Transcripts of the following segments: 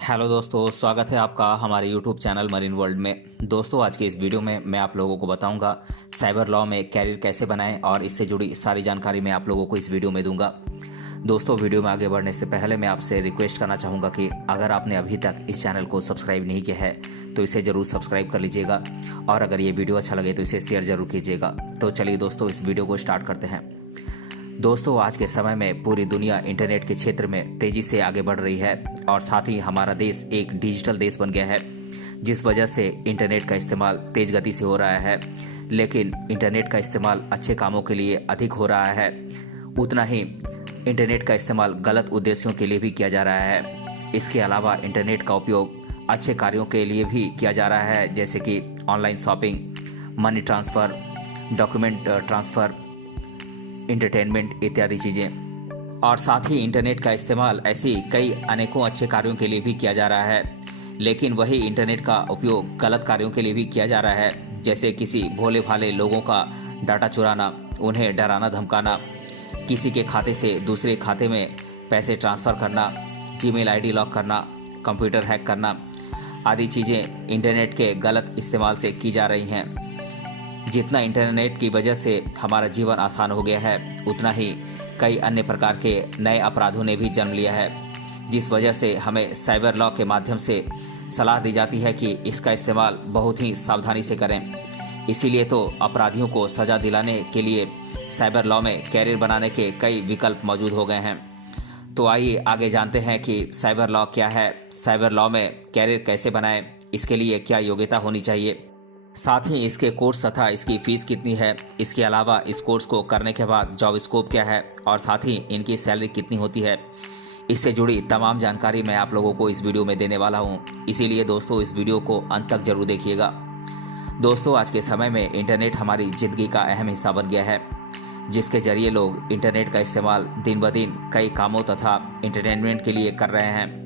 Hello दोस्तों, स्वागत है आपका हमारे यूट्यूब चैनल मरीन वर्ल्ड में। दोस्तों, आज के इस वीडियो में मैं आप लोगों को बताऊंगा साइबर लॉ में कैरियर कैसे बनाएं और इससे जुड़ी सारी जानकारी मैं आप लोगों को इस वीडियो में दूंगा। दोस्तों, वीडियो में आगे बढ़ने से पहले मैं आपसे रिक्वेस्ट करना चाहूँगा कि अगर आपने अभी तक इस चैनल को सब्सक्राइब नहीं किया है तो इसे ज़रूर सब्सक्राइब कर लीजिएगा और अगर ये वीडियो अच्छा लगे तो इसे शेयर ज़रूर कीजिएगा। तो चलिए दोस्तों, इस वीडियो को स्टार्ट करते हैं। दोस्तों, आज के समय में पूरी दुनिया इंटरनेट के क्षेत्र में तेजी से आगे बढ़ रही है और साथ ही हमारा देश एक डिजिटल देश बन गया है, जिस वजह से इंटरनेट का इस्तेमाल तेज गति से हो रहा है। लेकिन इंटरनेट का इस्तेमाल अच्छे कामों के लिए अधिक हो रहा है, उतना ही इंटरनेट का इस्तेमाल गलत उद्देश्यों के लिए भी किया जा रहा है। इसके अलावा इंटरनेट का उपयोग अच्छे कार्यों के लिए भी किया जा रहा है, जैसे कि online shopping, money transfer, document transfer, entertainment इत्यादि चीज़ें। और साथ ही इंटरनेट का इस्तेमाल ऐसी कई अनेकों अच्छे कार्यों के लिए भी किया जा रहा है, लेकिन वही इंटरनेट का उपयोग गलत कार्यों के लिए भी किया जा रहा है, जैसे किसी भोले भाले लोगों का डाटा चुराना, उन्हें डराना धमकाना, किसी के खाते से दूसरे खाते में पैसे ट्रांसफ़र करना, जीमेल आईडी लॉक करना, कंप्यूटर हैक करना आदि चीज़ें इंटरनेट के गलत इस्तेमाल से की जा रही हैं। जितना इंटरनेट की वजह से हमारा जीवन आसान हो गया है, उतना ही कई अन्य प्रकार के नए अपराधों ने भी जन्म लिया है, जिस वजह से हमें साइबर लॉ के माध्यम से सलाह दी जाती है कि इसका इस्तेमाल बहुत ही सावधानी से करें। इसीलिए तो अपराधियों को सज़ा दिलाने के लिए साइबर लॉ में कैरियर बनाने के कई विकल्प मौजूद हो गए हैं। तो आइए आगे जानते हैं कि साइबर लॉ क्या है, साइबर लॉ में कैरियर कैसे बनाएं, इसके लिए क्या योग्यता होनी चाहिए, साथ ही इसके कोर्स तथा इसकी फ़ीस कितनी है, इसके अलावा इस कोर्स को करने के बाद जॉब स्कोप क्या है और साथ ही इनकी सैलरी कितनी होती है। इससे जुड़ी तमाम जानकारी मैं आप लोगों को इस वीडियो में देने वाला हूं, इसीलिए दोस्तों इस वीडियो को अंत तक जरूर देखिएगा। दोस्तों, आज के समय में इंटरनेट हमारी ज़िंदगी का अहम हिस्सा बन गया है, जिसके ज़रिए लोग इंटरनेट का इस्तेमाल दिन ब दिन कई कामों तथा एंटरटेनमेंट के लिए कर रहे हैं।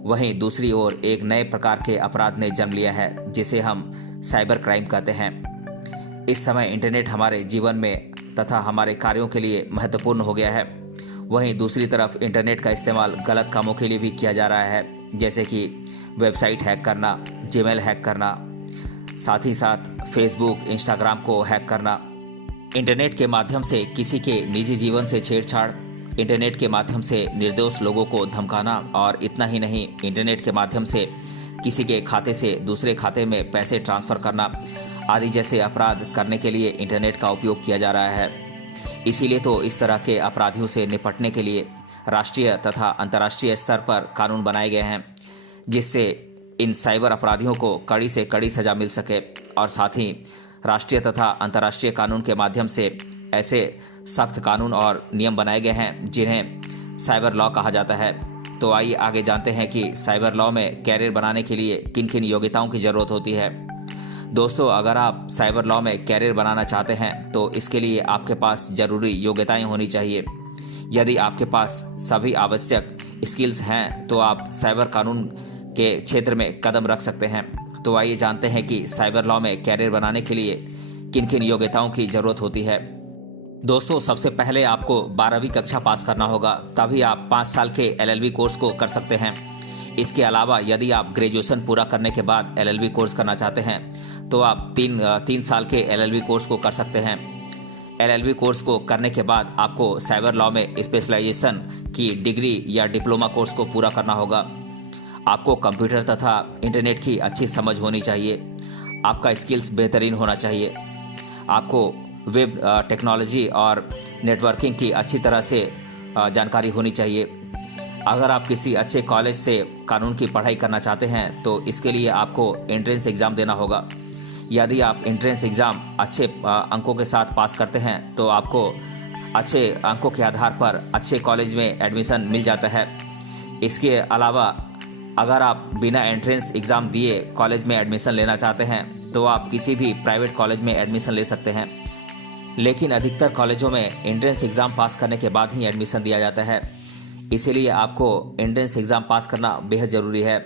वहीं दूसरी ओर एक नए प्रकार के अपराध ने जन्म लिया है, जिसे हम साइबर क्राइम कहते हैं। इस समय इंटरनेट हमारे जीवन में तथा हमारे कार्यों के लिए महत्वपूर्ण हो गया है। वहीं दूसरी तरफ इंटरनेट का इस्तेमाल गलत कामों के लिए भी किया जा रहा है, जैसे कि वेबसाइट हैक करना, जीमेल हैक करना, साथ ही साथ फेसबुक, इंस्टाग्राम को हैक करना, इंटरनेट के माध्यम से किसी के निजी जीवन से छेड़छाड़, इंटरनेट के माध्यम से निर्दोष लोगों को धमकाना और इतना ही नहीं, इंटरनेट के माध्यम से किसी के खाते से दूसरे खाते में पैसे ट्रांसफ़र करना आदि जैसे अपराध करने के लिए इंटरनेट का उपयोग किया जा रहा है। इसीलिए तो इस तरह के अपराधियों से निपटने के लिए राष्ट्रीय तथा अंतर्राष्ट्रीय स्तर पर कानून बनाए गए हैं, जिससे इन साइबर अपराधियों को कड़ी से कड़ी सज़ा मिल सके। और साथ ही राष्ट्रीय तथा अंतर्राष्ट्रीय कानून के माध्यम से ऐसे सख्त कानून और नियम बनाए गए हैं जिन्हें साइबर लॉ कहा जाता है। तो आइए आगे जानते हैं कि साइबर लॉ में कैरियर बनाने के लिए किन किन योग्यताओं की ज़रूरत होती है। दोस्तों, अगर आप साइबर लॉ में कैरियर बनाना चाहते हैं तो इसके लिए आपके पास ज़रूरी योग्यताएं होनी चाहिए। यदि आपके पास सभी आवश्यक स्किल्स हैं तो आप साइबर कानून के क्षेत्र में कदम रख सकते हैं। तो आइए जानते हैं कि साइबर लॉ में कैरियर बनाने के लिए किन किन योग्यताओं की ज़रूरत होती है। दोस्तों, सबसे पहले आपको 12वीं कक्षा पास करना होगा, तभी आप 5 साल के LLB कोर्स को कर सकते हैं। इसके अलावा यदि आप ग्रेजुएशन पूरा करने के बाद LLB कोर्स करना चाहते हैं तो आप तीन साल के LLB कोर्स को कर सकते हैं। LLB कोर्स को करने के बाद आपको साइबर लॉ में स्पेशलाइजेशन की डिग्री या डिप्लोमा कोर्स को पूरा करना होगा। आपको कंप्यूटर तथा इंटरनेट की अच्छी समझ होनी चाहिए, आपका स्किल्स बेहतरीन होना चाहिए, आपको वेब टेक्नोलॉजी और नेटवर्किंग की अच्छी तरह से जानकारी होनी चाहिए। अगर आप किसी अच्छे कॉलेज से कानून की पढ़ाई करना चाहते हैं तो इसके लिए आपको एंट्रेंस एग्ज़ाम देना होगा। यदि आप एंट्रेंस एग्ज़ाम अच्छे अंकों के साथ पास करते हैं तो आपको अच्छे अंकों के आधार पर अच्छे कॉलेज में एडमिशन मिल जाता है। इसके अलावा अगर आप बिना एंट्रेंस एग्ज़ाम दिए कॉलेज में एडमिशन लेना चाहते हैं तो आप किसी भी प्राइवेट कॉलेज में एडमिशन ले सकते हैं, लेकिन अधिकतर कॉलेजों में एंट्रेंस एग्ज़ाम पास करने के बाद ही एडमिशन दिया जाता है। इसीलिए आपको एंट्रेंस एग्ज़ाम पास करना बेहद ज़रूरी है।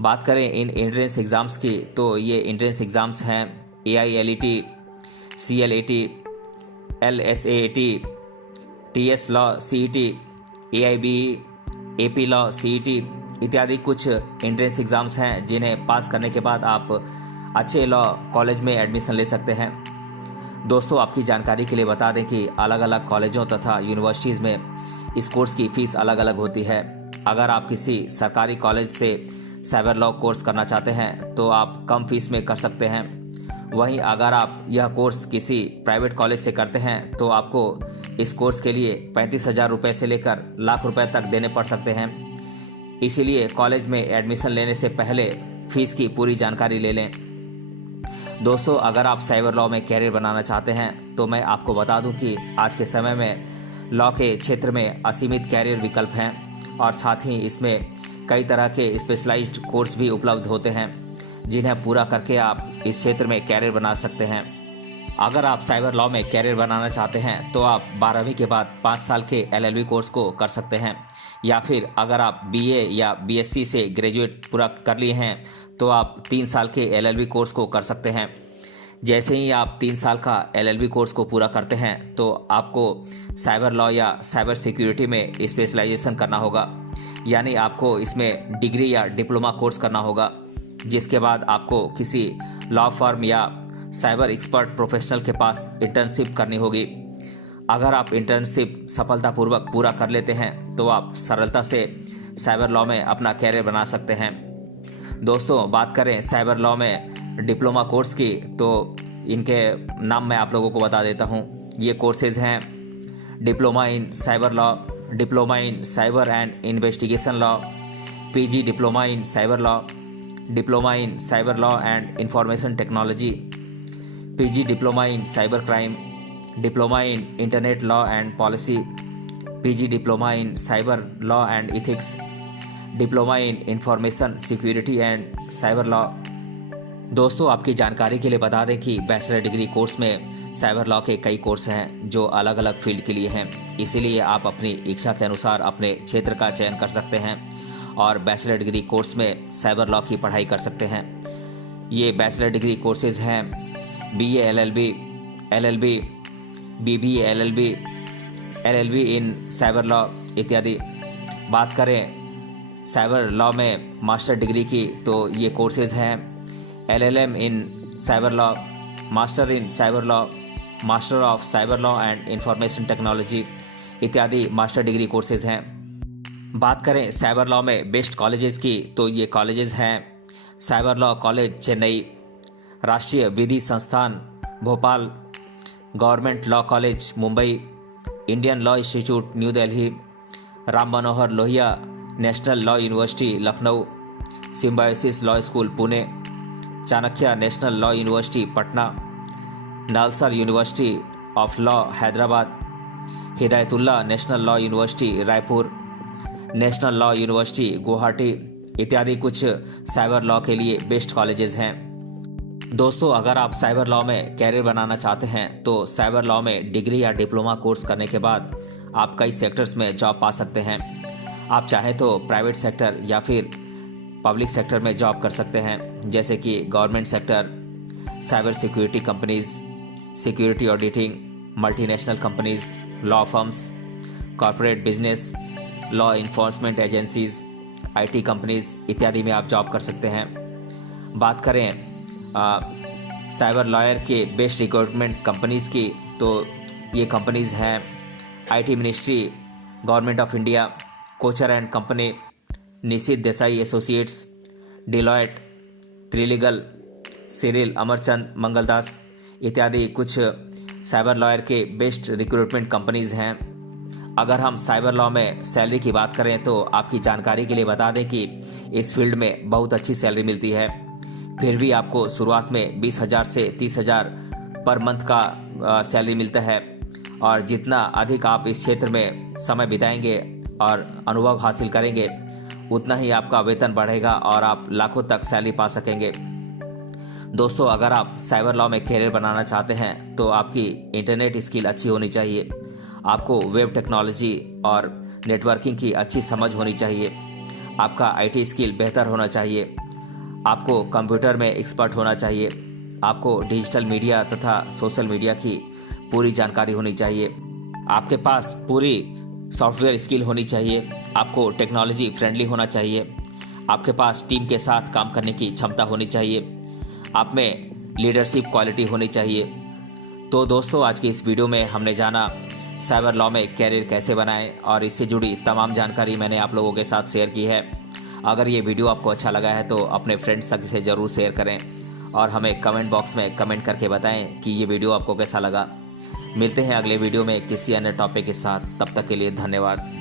बात करें इन एंट्रेंस एग्ज़ाम्स की तो ये एंट्रेंस एग्ज़ाम्स हैं AILET, CLAT, LSAT, TS law, CET, AIBE, AP law, CET, इत्यादि कुछ एंट्रेंस एग्ज़ाम्स हैं जिन्हें पास करने के बाद आप अच्छे लॉ कॉलेज में एडमिशन ले सकते हैं। दोस्तों, आपकी जानकारी के लिए बता दें कि अलग अलग कॉलेजों तथा यूनिवर्सिटीज़ में इस कोर्स की फ़ीस अलग अलग होती है। अगर आप किसी सरकारी कॉलेज से साइबर लॉ कोर्स करना चाहते हैं तो आप कम फीस में कर सकते हैं। वहीं अगर आप यह कोर्स किसी प्राइवेट कॉलेज से करते हैं तो आपको इस कोर्स के लिए 35,000 रुपये से लेकर लाख रुपए तक देने पड़ सकते हैं। इसीलिए कॉलेज में एडमिशन लेने से पहले फ़ीस की पूरी जानकारी ले लें। दोस्तों, अगर आप साइबर लॉ में कैरियर बनाना चाहते हैं तो मैं आपको बता दूं कि आज के समय में लॉ के क्षेत्र में असीमित कैरियर विकल्प हैं और साथ ही इसमें कई तरह के स्पेशलाइज्ड कोर्स भी उपलब्ध होते हैं जिन्हें पूरा करके आप इस क्षेत्र में कैरियर बना सकते हैं। अगर आप साइबर लॉ में कैरियर बनाना चाहते हैं तो आप 12वीं के बाद 5 साल के LLB कोर्स को कर सकते हैं, या फिर अगर आप BA या BSc से ग्रेजुएट पूरा कर लिए हैं तो आप 3 साल के LLB कोर्स को कर सकते हैं। जैसे ही आप 3 साल का LLB कोर्स को पूरा करते हैं तो आपको साइबर लॉ या साइबर सिक्योरिटी में स्पेशलाइजेशन करना होगा, यानी आपको इसमें डिग्री या डिप्लोमा कोर्स करना होगा, जिसके बाद आपको किसी लॉ फर्म या साइबर एक्सपर्ट प्रोफेशनल के पास इंटर्नशिप करनी होगी। अगर आप इंटर्नशिप सफलतापूर्वक पूरा कर लेते हैं तो आप सरलता से साइबर लॉ में अपना कैरियर बना सकते हैं। दोस्तों, बात करें साइबर लॉ में डिप्लोमा कोर्स की तो इनके नाम मैं आप लोगों को बता देता हूं। ये कोर्सेज़ हैं diploma in cyber law, diploma in cyber and investigation law, PG diploma in cyber law, diploma in cyber law and information technology, PG diploma in cyber crime, diploma in internet law and policy, PG diploma in cyber law and ethics, diploma in information security and cyber law. दोस्तों, आपकी जानकारी के लिए बता दें कि bachelor degree course में cyber law के कई कोर्स हैं जो अलग अलग फील्ड के लिए हैं। इसीलिए आप अपनी इच्छा के अनुसार अपने क्षेत्र का चयन कर सकते हैं और बैचलर डिग्री कोर्स में साइबर लॉ की पढ़ाई कर सकते हैं। ये बैचलर डिग्री कोर्सेज़ हैं BA LLB, LLB, BBA LLB, LLB इन साइबर लॉ इत्यादि। बात करें साइबर लॉ में मास्टर डिग्री की तो ये कोर्सेज़ हैं LLM in cyber law, master in cyber law, master of cyber law and information technology इत्यादि मास्टर डिग्री कोर्सेज़ हैं। बात करें साइबर लॉ में बेस्ट कॉलेजेस की तो ये कॉलेजेस हैं साइबर लॉ कॉलेज चेन्नई, राष्ट्रीय विधि संस्थान Bhopal, government law college Mumbai, Indian law institute new Delhi, Ram Manohar Lohia national law university Lucknow, symbiosis law school Pune, Chanakya national law university Patna, NALSAR university of law Hyderabad, Hidayatullah national law university Raipur, national law university Guwahati इत्यादि कुछ cyber law के लिए best colleges हैं। दोस्तों, अगर आप साइबर लॉ में career बनाना चाहते हैं तो साइबर लॉ में डिग्री या डिप्लोमा कोर्स करने के बाद आप कई सेक्टर्स में जॉब पा सकते हैं। आप चाहें तो प्राइवेट सेक्टर या फिर पब्लिक सेक्टर में जॉब कर सकते हैं, जैसे कि government sector, cyber security companies, security auditing, multinational companies, law firms, corporate business, law enforcement agencies, IT companies इत्यादि में आप जॉब कर सकते हैं। बात करें साइबर लॉयर के बेस्ट रिक्रूटमेंट कंपनीज़ की तो ये कंपनीज़ हैं IT ministry, government of India, Kochhar and company, Nishith Desai associates, Deloitte, Trilegal, Cyril Amarchand Mangaldas इत्यादि कुछ साइबर लॉयर के बेस्ट रिक्रूटमेंट कंपनीज़ हैं। अगर हम साइबर लॉ में सैलरी की बात करें तो आपकी जानकारी के लिए बता दें कि इस फील्ड में बहुत अच्छी सैलरी मिलती है। फिर भी आपको शुरुआत में 20,000 से 30,000 पर मंथ का सैलरी मिलता है, और जितना अधिक आप इस क्षेत्र में समय बिताएंगे और अनुभव हासिल करेंगे उतना ही आपका वेतन बढ़ेगा और आप लाखों तक सैलरी पा सकेंगे। दोस्तों, अगर आप साइबर लॉ में कैरियर बनाना चाहते हैं तो आपकी इंटरनेट स्किल अच्छी होनी चाहिए, आपको वेब टेक्नोलॉजी और नेटवर्किंग की अच्छी समझ होनी चाहिए, आपका IT स्किल बेहतर होना चाहिए, आपको कंप्यूटर में एक्सपर्ट होना चाहिए, आपको डिजिटल मीडिया तथा सोशल मीडिया की पूरी जानकारी होनी चाहिए, आपके पास पूरी सॉफ्टवेयर स्किल होनी चाहिए, आपको टेक्नोलॉजी फ्रेंडली होना चाहिए, आपके पास टीम के साथ काम करने की क्षमता होनी चाहिए, आप में लीडरशिप क्वालिटी होनी चाहिए। तो दोस्तों, आज की इस वीडियो में हमने जाना साइबर लॉ में कैरियर कैसे बनाएं और इससे जुड़ी तमाम जानकारी मैंने आप लोगों के साथ शेयर की है। अगर ये वीडियो आपको अच्छा लगा है तो अपने फ्रेंड्स तक इसे ज़रूर शेयर करें और हमें कमेंट बॉक्स में कमेंट करके बताएं कि ये वीडियो आपको कैसा लगा। मिलते हैं अगले वीडियो में किसी अन्य टॉपिक के साथ, तब तक के लिए धन्यवाद।